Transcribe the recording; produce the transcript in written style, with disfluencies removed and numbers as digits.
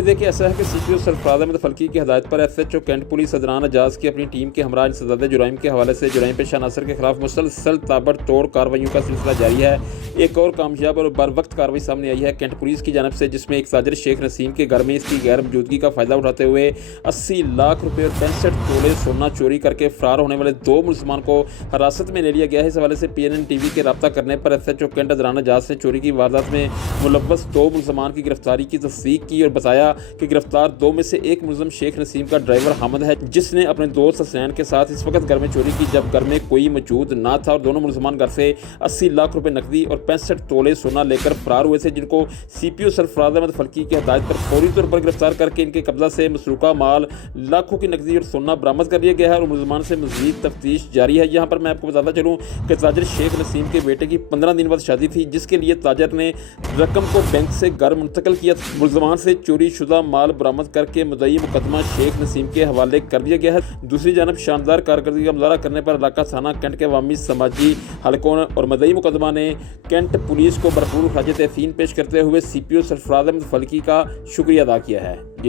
जी देखिए, ऐसा है कि सीपीओ सरफराज अहमद फल्की की हदायत पर SHO cantt police Adnan Ejaz की अपनी टीम के हमरा इंसदादे जुराइम के हवाले से जुराइम पेशा अनासर के खिलाफ मुसलसल ताबड़तोड़ कार्रवाइयों का सिलसिला जारी है। एक और कामयाब और बरवक्त कार्रवाई सामने आई है कैंट पुलिस की जानब से, जिसमें एक ताजिर शेख नसीम के घर में इसकी गैर मौजूदगी का फ़ायदा उठाते हुए 80 लाख रुपये और 65 तोले सोना चोरी करके फ़रार होने वाले 2 मुलजमान को हिरासत में ले लिया गया है। इस हवाले से PNN TV के रब्ता करने पर एसएचओ कैंट अदनान एजाज से चोरी की वारदात में मुलव्वस 2 मुलजमान की गिरफ्तारी की तस्दीक की और बताया कि गिरफ्तार 2 में से एक मुलजम शेख नसीम का ड्राइवर हामिद है, जिसने अपने दोस्त हसनैन के साथ इस वक्त घर में चोरी की जब घर में कोई मौजूद ना था, और दोनों मुलजमान घर से 80 लाख रुपए नकदी और 65 तोले सोना लेकर फरार हुए थे, जिनको सीपीओ सरफराज अहमद फल्की की हदायत पर फौरी तौर पर गिरफ्तार करके इनके कब्जा से मसरूका माल, लाखों की नकदी और सोना बरामद कर लिया गया है और मुलजमान से मजीद तफ्तीश जारी है। यहाँ पर मैं आपको बताता चलूँ कि ताजिर शेख नसीम के बेटे की 15 दिन बाद शादी थी, जिसके लिए ताजिर ने रकम को बैंक से घर मुंतकिल किया। मुलजमान से चोरी शुदा माल बरामद करके मुद्दई मुकदमा शेख नसीम के हवाले कर दिया गया है। दूसरी जानब शानदार कारकर्दगी का मुजाहरा करने पर इलाका थाना कैंट के अवामी समाजी हलकों और मुद्दई मुकदमा ने कैंट पुलिस को भरपूर खराज तहसीन पेश करते हुए सीपीओ सरफराज अहमद फल्की का शुक्रिया अदा किया है। जी।